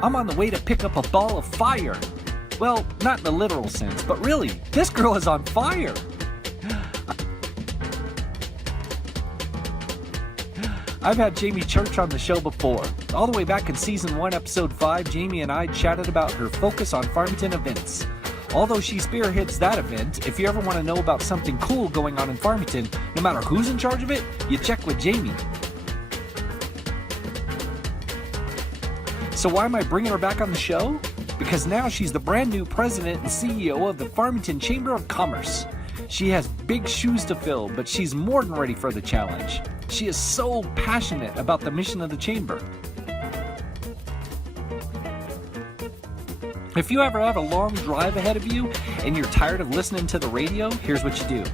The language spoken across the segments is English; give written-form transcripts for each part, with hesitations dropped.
I'm on the way to pick up a ball of fire. Well, not in the literal sense, but really, this girl is on fire. I've had Jamie Church on the show before. All the way back in Season 1, Episode 5, Jamie and I chatted about her focus on Farmington events. Although she spearheads that event, if you ever want to know about something cool going on in Farmington, no matter who's in charge of it, you check with Jamie. So why am I bringing her back on the show? Because now she's the brand new president and CEO of the Farmington Chamber of Commerce. She has big shoes to fill, but she's more than ready for the challenge. She is so passionate about the mission of the chamber. If you ever have a long drive ahead of you and you're tired of listening to the radio, here's what you do.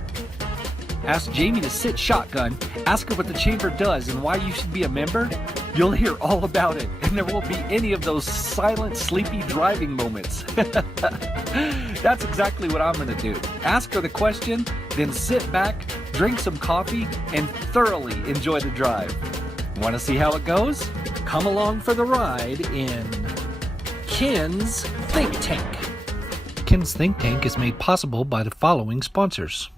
Ask Jamie to sit shotgun, ask her what the chamber does and why you should be a member. You'll hear all about it, and there won't be any of those silent, sleepy driving moments. That's exactly what I'm going to do. Ask her the question, then sit back, drink some coffee, and thoroughly enjoy the drive. Want to see how it goes? Come along for the ride in Ken's Think Tank. Ken's Think Tank is made possible by the following sponsors.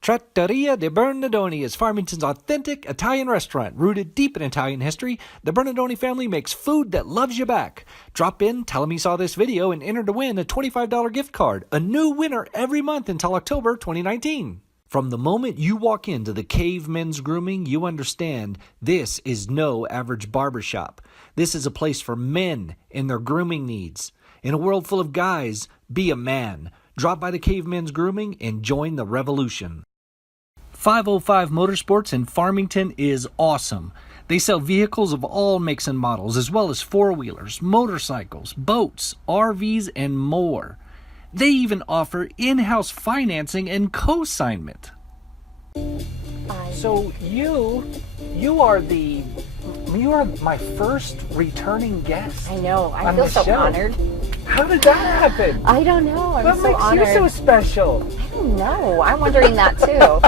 Trattoria di Bernardoni is Farmington's authentic Italian restaurant. Rooted deep in Italian history, the Bernardoni family makes food that loves you back. Drop in, tell them you saw this video, and enter to win a $25 gift card. A new winner every month until October 2019. From the moment you walk into the Cave Men's Grooming, you understand this is no average barbershop. This is a place for men and their grooming needs. In a world full of guys, be a man. Drop by the Cave Men's Grooming and join the revolution. 505 Motorsports in Farmington is awesome. They sell vehicles of all makes and models, as well as four-wheelers, motorcycles, boats, RVs, and more. They even offer in-house financing and co-signment. So you are my first returning guest. I know. I feel so honored. How did that happen? I don't know. I'm so honored. What makes you so special? I don't know. I'm wondering that too.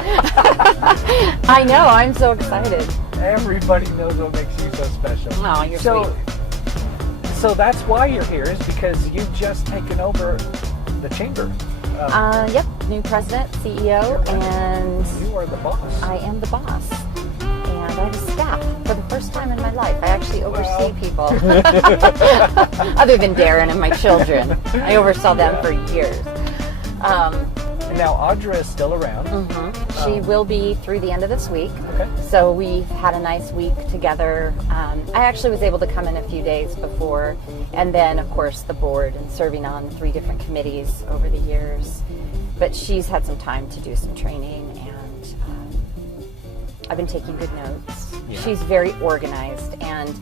I know. I'm so excited. Everybody knows what makes you so special. Oh, you're sweet. So that's why you're here, is because you've just taken over the chamber. Yep. New president, CEO, and you are the boss. I am the boss. And I have a staff for the first time in my life. I actually oversee people. Other than Darren and my children. I oversaw them for years. And now Audra is still around. Mm-hmm. She will be through the end of this week. Okay. So we've had a nice week together. I actually was able to come in a few days before. And then, of course, the board and serving on 3 different committees over the years. But she's had some time to do some training, and I've been taking good notes. Yeah. She's very organized, and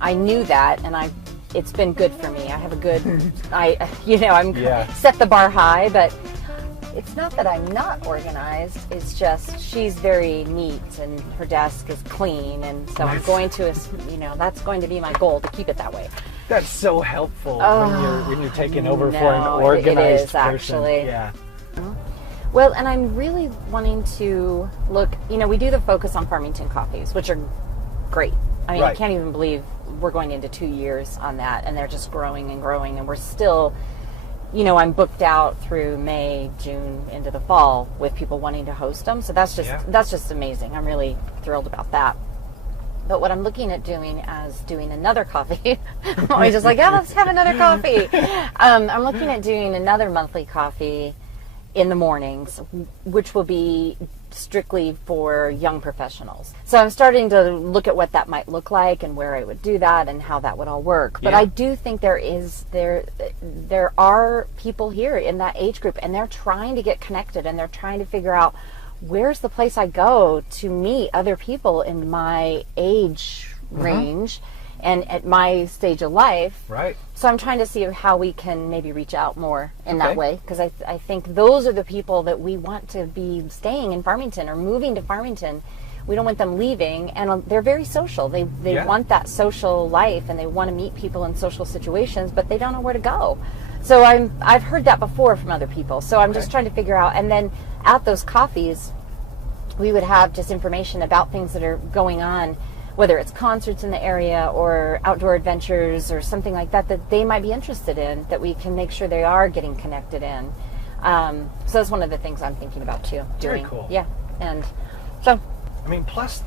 I knew that, and it's been good for me. I have a good, I'm set the bar high, but it's not that I'm not organized. It's just she's very neat, and her desk is clean, and so I'm going to, that's going to be my goal, to keep it that way. That's so helpful when you're taking over for an organized person. Actually. Yeah. Well, and I'm really wanting to look, we do the focus on Farmington coffees, which are great. I mean, right. I can't even believe we're going into 2 years on that, and they're just growing and growing, and we're still, I'm booked out through May, June, into the fall with people wanting to host them. So that's just amazing. I'm really thrilled about that. But what I'm looking at doing another coffee, I'm always just like, let's have another coffee. I'm looking at doing another monthly coffee in the mornings, which will be strictly for young professionals. So I'm starting to look at what that might look like and where I would do that and how that would all work. But I do think there are people here in that age group, and they're trying to get connected, and they're trying to figure out, where's the place I go to meet other people in my age range and at my stage of life. Right. So I'm trying to see how we can maybe reach out more in that way, because I think those are the people that we want to be staying in Farmington or moving to Farmington. We don't want them leaving, and they're very social. They want that social life, and they want to meet people in social situations, but they don't know where to go. So I've heard that before from other people. So I'm just trying to figure out, and then at those coffees, we would have just information about things that are going on whether it's concerts in the area or outdoor adventures or something like that that they might be interested in, that we can make sure they are getting connected in. So that's one of the things I'm thinking about too. Very cool. Yeah, and so. I mean, plus,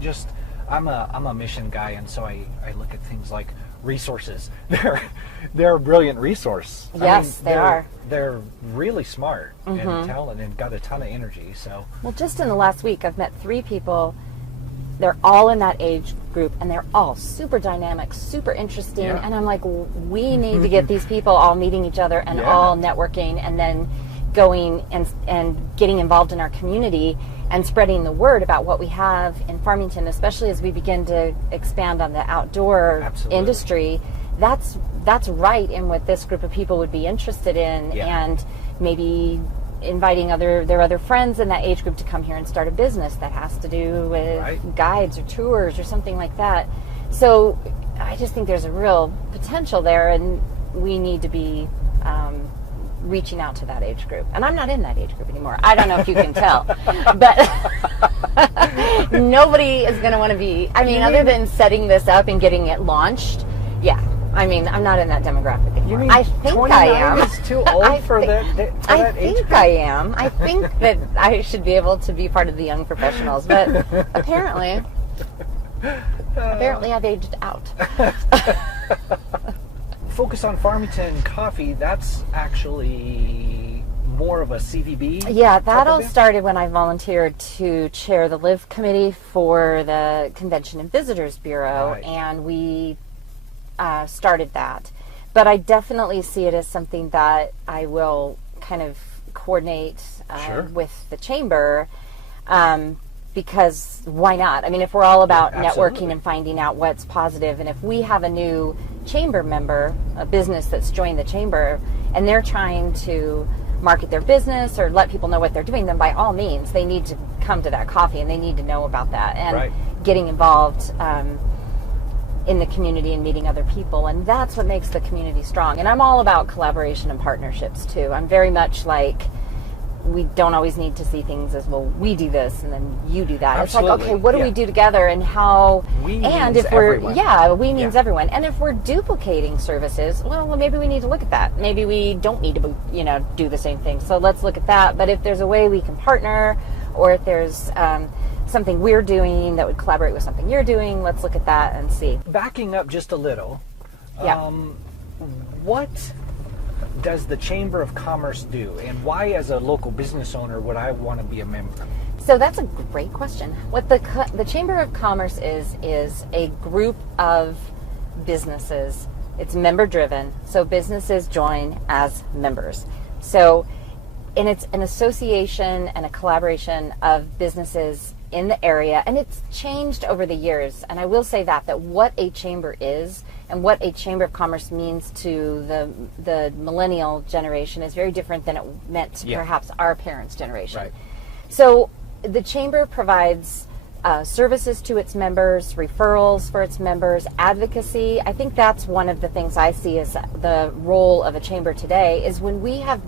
just I'm a mission guy, and so I look at things like resources. They're a brilliant resource. Yes, they are. They're really smart and talented and got a ton of energy. So. Well, just in the last week, I've met 3 people. They're all in that age group, and they're all super dynamic, super interesting. Yeah. And I'm like, we need to get these people all meeting each other and all networking, and then going and getting involved in our community and spreading the word about what we have in Farmington, especially as we begin to expand on the outdoor industry. That's right in what this group of people would be interested in, and maybe inviting their other friends in that age group to come here and start a business that has to do with guides or tours or something like that. So I just think there's a real potential there, and we need to be reaching out to that age group. And I'm not in that age group anymore. I don't know if you can tell, but nobody is going to want to be, other than setting this up and getting it launched. Yeah. I'm not in that demographic anymore. You mean I think 29 I am. is too old for that age group? I am. I think that I should be able to be part of the young professionals, but apparently I've aged out. Focus on Farmington Coffee, that's actually more of a CVB? Yeah, that all started when I volunteered to chair the LIVE committee for the Convention and Visitors Bureau, and we started that. But I definitely see it as something that I will kind of coordinate with the chamber, because why not? If we're all about networking and finding out what's positive, and if we have a new chamber member, a business that's joined the chamber, and they're trying to market their business or let people know what they're doing, then by all means they need to come to that coffee and they need to know about that, and getting involved in the community and meeting other people. And that's what makes the community strong. And I'm all about collaboration and partnerships too. I'm very much like, we don't always need to see things as, well, we do this and then you do that. Absolutely. It's like, okay, what do we do together, and how, we and means if we're everyone. We means everyone. And if we're duplicating services, well, maybe we need to look at that. Maybe we don't need to do the same thing, so let's look at that. But if there's a way we can partner, or if there's something we're doing that would collaborate with something you're doing, let's look at that and see. Backing up just a little, what does the Chamber of Commerce do, and why, as a local business owner, would I want to be a member? So that's a great question. What the Chamber of Commerce is a group of businesses. It's member driven, so businesses join as members. So, and it's an association and a collaboration of businesses in the area, and it's changed over the years. And I will say that what a chamber is and what a Chamber of Commerce means to the millennial generation is very different than it meant to perhaps our parents' generation. Right. So the chamber provides services to its members, referrals for its members, advocacy. I think that's one of the things I see as the role of a chamber today, is when we have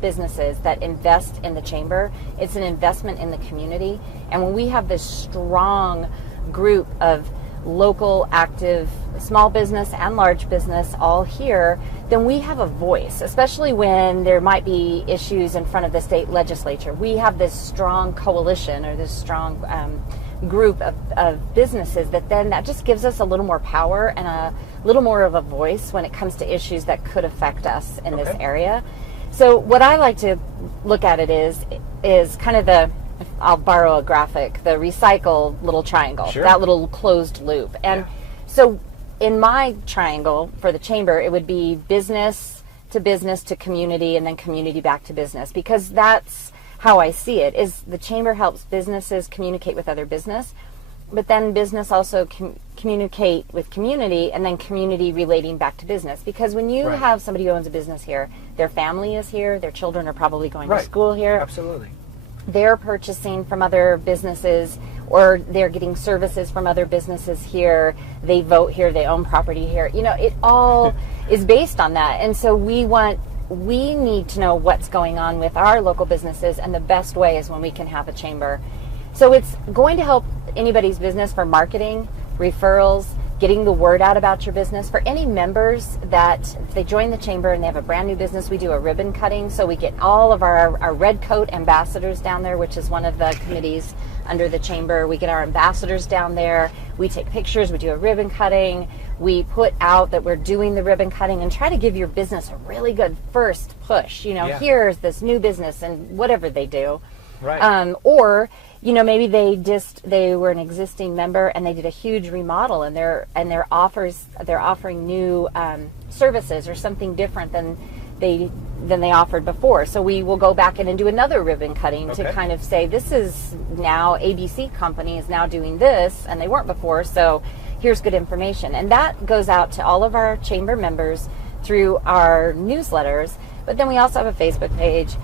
businesses that invest in the chamber, it's an investment in the community. And when we have this strong group of local, active, small business and large business all here, then we have a voice, especially when there might be issues in front of the state legislature. We have this strong coalition, or this strong group of businesses that just gives us a little more power and a little more of a voice when it comes to issues that could affect us in this area. So what I like to look at it is kind of I'll borrow a graphic, the recycle little triangle, that little closed loop. And so in my triangle for the chamber, it would be business to community, and then community back to business, because that's how I see it, is the chamber helps businesses communicate with other business, but then business also communicate with community, and then community relating back to business. Because when you have somebody who owns a business here, their family is here, their children are probably going to school here. Absolutely. They're purchasing from other businesses, or they're getting services from other businesses here. They vote here, they own property here. It all is based on that. And so we need to know what's going on with our local businesses, and the best way is when we can have a chamber. So it's going to help anybody's business for marketing, referrals, getting the word out about your business. For any members that, if they join the chamber and they have a brand new business, we do a ribbon cutting. So we get all of our red coat ambassadors down there, which is one of the committees under the chamber. We get our ambassadors down there. We take pictures. We do a ribbon cutting. We put out that we're doing the ribbon cutting and try to give your business a really good first push. Here's this new business and whatever they do. Right. Or maybe they were an existing member and they did a huge remodel and they're offering new services or something different than they offered before. So we will go back in and do another ribbon cutting to kind of say, this is now ABC company is now doing this and they weren't before, so here's good information. And that goes out to all of our chamber members through our newsletters. But then we also have a Facebook page.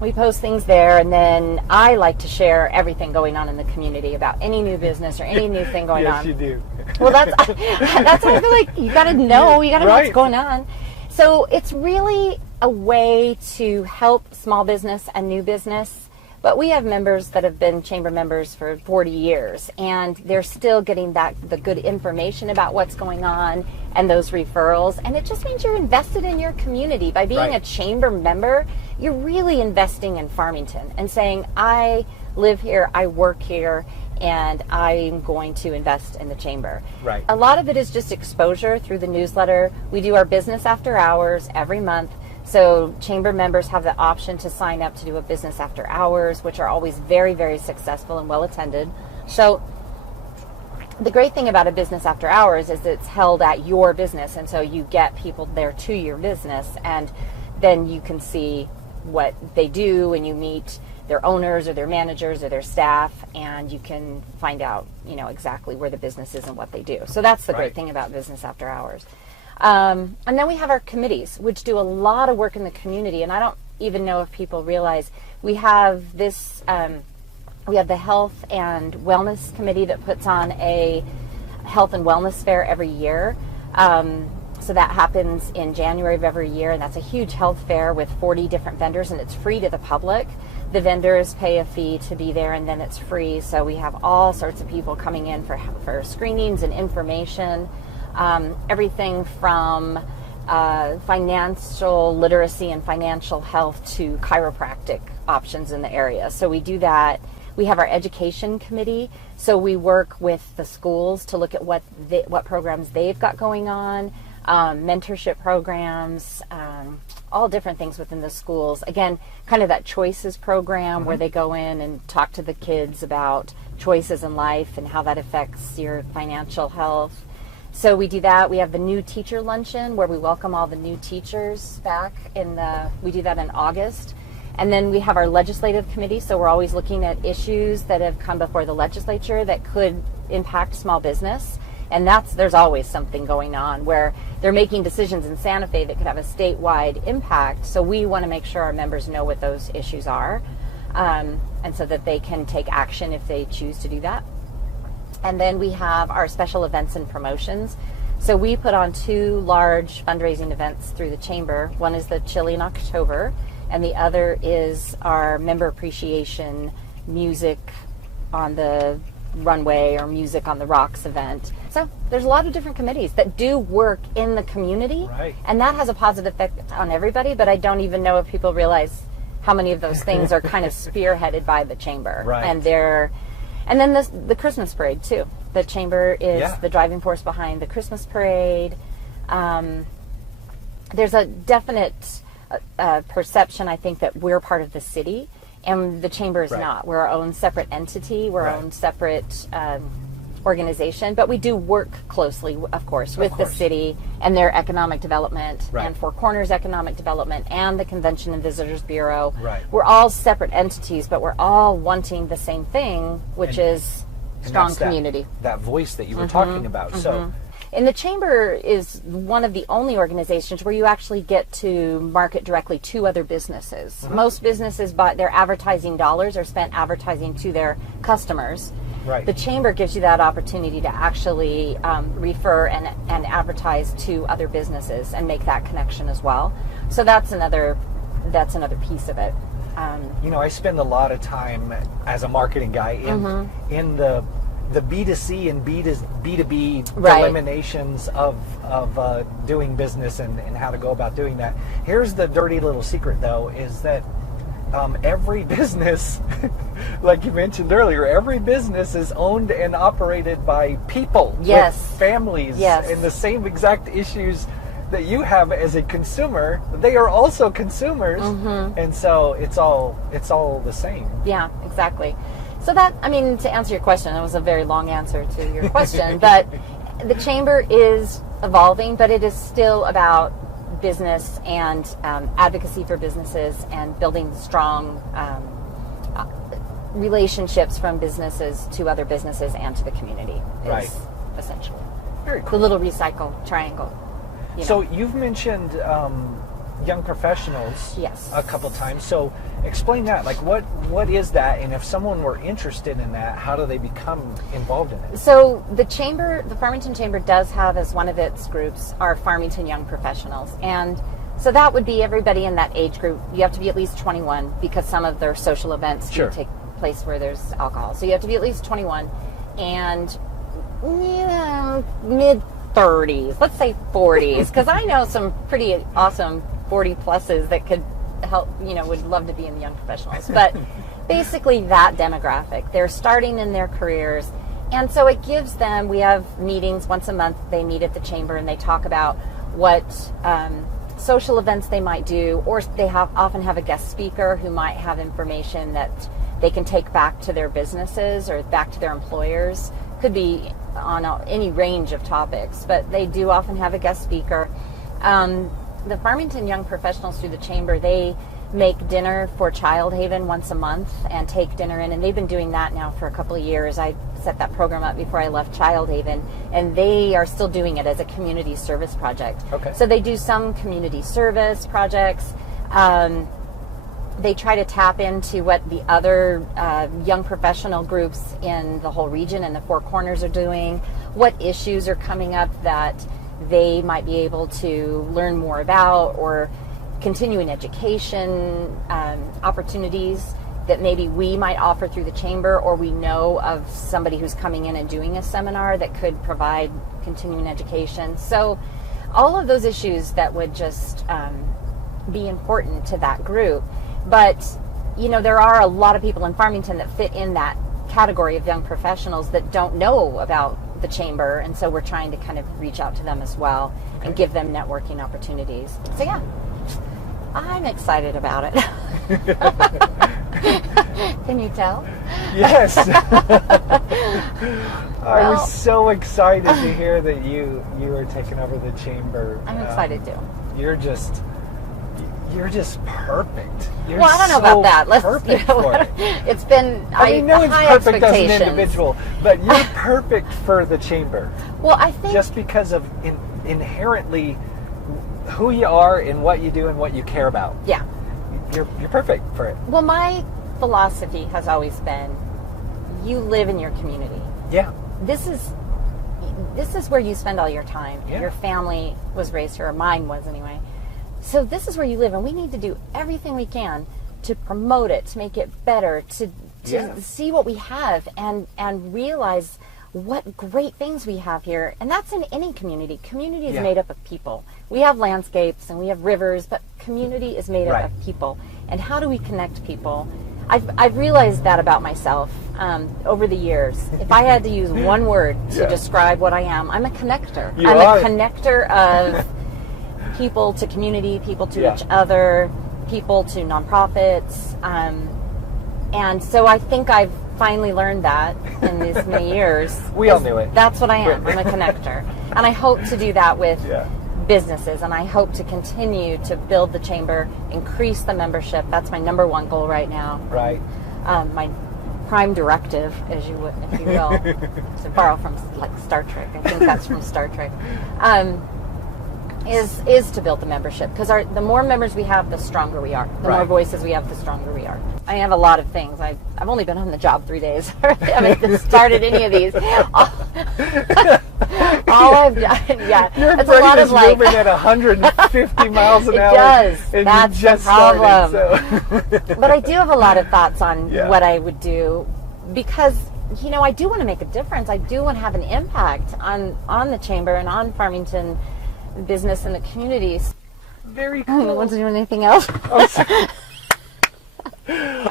We post things there, and then I like to share everything going on in the community about any new business or any new thing going on. Yes, you do. Well, that's what I feel like. You got to know. You got to know what's going on. So it's really a way to help small business and new business. But we have members that have been chamber members for 40 years, and they're still getting the good information about what's going on and those referrals. And it just means you're invested in your community. By being a chamber member, you're really investing in Farmington and saying, I live here, I work here, and I'm going to invest in the chamber. Right. A lot of it is just exposure through the newsletter. We do our business after hours every month. So chamber members have the option to sign up to do a business after hours, which are always very, very successful and well attended. So the great thing about a business after hours is it's held at your business, and so you get people there to your business, and then you can see what they do, and you meet their owners or their managers or their staff, and you can find out, exactly where the business is and what they do. So that's the great thing about business after hours. And then we have our committees, which do a lot of work in the community. And I don't even know if people realize we have this, we have the Health and Wellness Committee that puts on a health and wellness fair every year. So that happens in January of every year, and that's a huge health fair with 40 different vendors, and it's free to the public. The vendors pay a fee to be there, and then it's free. So we have all sorts of people coming in for screenings and information. Everything from financial literacy and financial health to chiropractic options in the area. So we do that. We have our education committee, so we work with the schools to look at what programs they've got going on, mentorship programs, all different things within the schools. Again, kind of that choices program where they go in and talk to the kids about choices in life and how that affects your financial health. So we do that. We have the new teacher luncheon where we welcome all the new teachers back we do that in August. And then we have our legislative committee, so we're always looking at issues that have come before the legislature that could impact small business. And there's always something going on where they're making decisions in Santa Fe that could have a statewide impact. So we want to make sure our members know what those issues are, and so that they can take action if they choose to do that. And then we have our special events and promotions. So we put on 2 large fundraising events through the chamber. One is the Chili in October, and the other is our member appreciation music on the runway or music on the rocks event. So there's a lot of different committees that do work in the community, and that has a positive effect on everybody, but I don't even know if people realize how many of those things are kind of spearheaded by the chamber. And then the Christmas parade, too. The chamber is the driving force behind the Christmas parade. There's a definite perception, I think, that we're part of the city, and the chamber is not. We're our own separate entity. We're our own separate organization. But we do work closely, of course, with the city and their economic development and Four Corners economic development and the Convention and Visitors Bureau. We're all separate entities, but we're all wanting the same thing, which is strong community. That voice that you were talking about. So, and the chamber is one of the only organizations where you actually get to market directly to other businesses. Most businesses, their advertising dollars are spent advertising to their customers. The chamber gives you that opportunity to actually refer and advertise to other businesses and make that connection as well. So that's another piece of it. I spend a lot of time as a marketing guy in the B2C and B2B eliminations of doing business and how to go about doing that. Here's the dirty little secret, though, is that every business, like you mentioned earlier, every business is owned and operated by people, yes, with families, yes, and the same exact issues that you have as a consumer, they are also consumers, and so it's all the same. Yeah, exactly. So that, I mean, to answer your question, that was a very long answer to your question, but the chamber is evolving, but it is still about business and advocacy for businesses and building strong relationships from businesses to other businesses and to the community is essentially very cool. The little recycle triangle. So you've mentioned young professionals a couple times. So explain that. Like, what is that? And if someone were interested in that, how do they become involved in it? So the Farmington Chamber does have as one of its groups our Farmington Young Professionals. And so that would be everybody in that age group. You have to be at least 21 because some of their social events do take place where there's alcohol. So you have to be at least 21 and mid-30s, let's say 40s, because I know some pretty awesome 40 pluses that could help, would love to be in the young professionals. But basically that demographic, they're starting in their careers. And so it gives them, we have meetings once a month, they meet at the chamber and they talk about what social events they might do, or they often have a guest speaker who might have information that they can take back to their businesses or back to their employers. Could be on any range of topics, but they do often have a guest speaker. The Farmington Young Professionals through the Chamber, they make dinner for Child Haven once a month and take dinner in, and they've been doing that now for a couple of years. I set that program up before I left Child Haven, and they are still doing it as a community service project. Okay. So they do some community service projects. They try to tap into what the other young professional groups in the whole region and the Four Corners are doing, what issues are coming up that they might be able to learn more about, or continuing education opportunities that maybe we might offer through the chamber, or we know of somebody who's coming in and doing a seminar that could provide continuing education. So all of those issues that would just be important to that group. But, there are a lot of people in Farmington that fit in that category of young professionals that don't know about the chamber, and so we're trying to kind of reach out to them as well and give them networking opportunities. So yeah, I'm excited about it. Can you tell? Yes. I was so excited to hear that you are taking over the chamber. I'm excited too. You're just perfect. You're I don't know about that. Perfect for it. It's been no one's high perfect as an expectations. individual, but you're perfect for the chamber. Well, I think just because of inherently who you are and what you do and what you care about. Yeah, you're perfect for it. Well, my philosophy has always been, you live in your community. Yeah. This is where you spend all your time. Yeah. Your family was raised here, or mine was anyway. So this is where you live, and we need to do everything we can to promote it, to make it better, to see what we have and realize what great things we have here. And that's in any community. Community is made up of people. We have landscapes and we have rivers, but community is made up of people. And how do we connect people? I've realized that about myself over the years. If I had to use one word to describe what I am, I'm a connector. I'm a connector of people to community, people to each other, people to nonprofits. And so I think I've finally learned that in these many years. We all knew it. That's what I am. I'm a connector. And I hope to do that with businesses, and I hope to continue to build the chamber, increase the membership. That's my number one goal right now. Right. My prime directive, if you will, to borrow from like Star Trek. I think that's from Star Trek. Is to build the membership, because the more members we have, the stronger we are. The more voices we have, the stronger we are. I have a lot of things. I've only been on the job 3 days. I haven't started any of these. All I've done, yeah, Your it's a lot brain of is like. moving at 150 miles an It hour. does. And That's you just the problem. Started, so. But I do have a lot of thoughts on Yeah. what I would do because, you know, I do want to make a difference. I do want to have an impact on the chamber and on Farmington business and the communities. Very I don't cool. want to do anything else. Oh, sorry.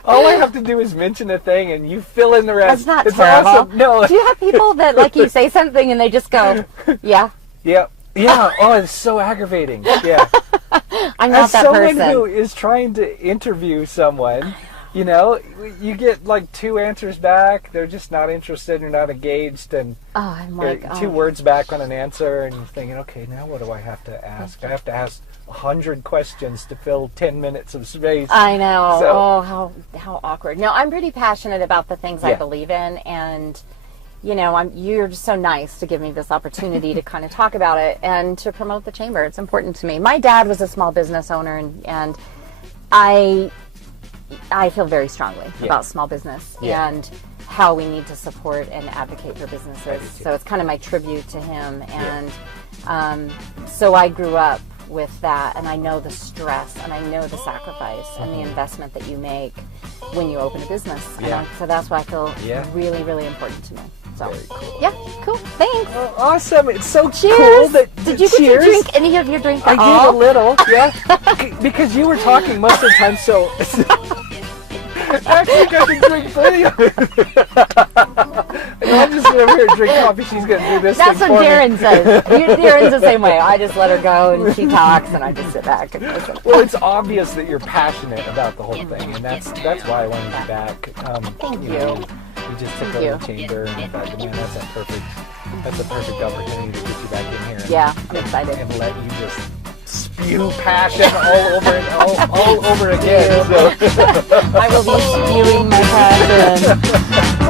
All I have to do is mention a thing, and you fill in the rest. That's not it's terrible. Awesome. No. Do you have people that, like, you say something and they just go, yeah? Yeah. Yeah. Oh, it's so aggravating. Yeah. I'm not As that someone person. who is trying to interview someone, you know, you get like 2 answers back. They're just not interested or not engaged, and Oh, I'm like, 2 words back on an answer, and you're thinking, okay, now what do I have to ask? I have to ask 100 questions to fill 10 minutes of space. I know. So- Oh, how awkward. No, I'm pretty passionate about the things I Yeah. believe in, and you know, you're just so nice to give me this opportunity to kind of talk about it and to promote the chamber. It's important to me. My dad was a small business owner, and I feel very strongly about small business and how we need to support and advocate for businesses. So it's kind of my tribute to him, and so I grew up with that, and I know the stress, and I know the sacrifice and the investment that you make when you open a business. And so that's why I feel really, really important to me. So, Very cool. yeah, cool. Thanks. Oh, awesome. It's so Cheers. cool that. Did you get cheers. to drink any of your drink I at did all? a little, yeah. Because you were talking most of the time, so. Actually, got to drink plenty of it. And I'm just over here and drink coffee. She's going to do this That's thing what for Darren me. says. Darren's the same way. I just let her go, and she talks, and I just sit back and listen. Well, it's obvious that you're passionate about the whole thing, and that's why I wanted you back. Thank you. you. You just took Thank over you. the chamber, and I thought, man, that's a perfect opportunity to get you back in here. And, Yeah, I'm excited. And let you just spew passion all over and all over again. So. I will be spewing my passion.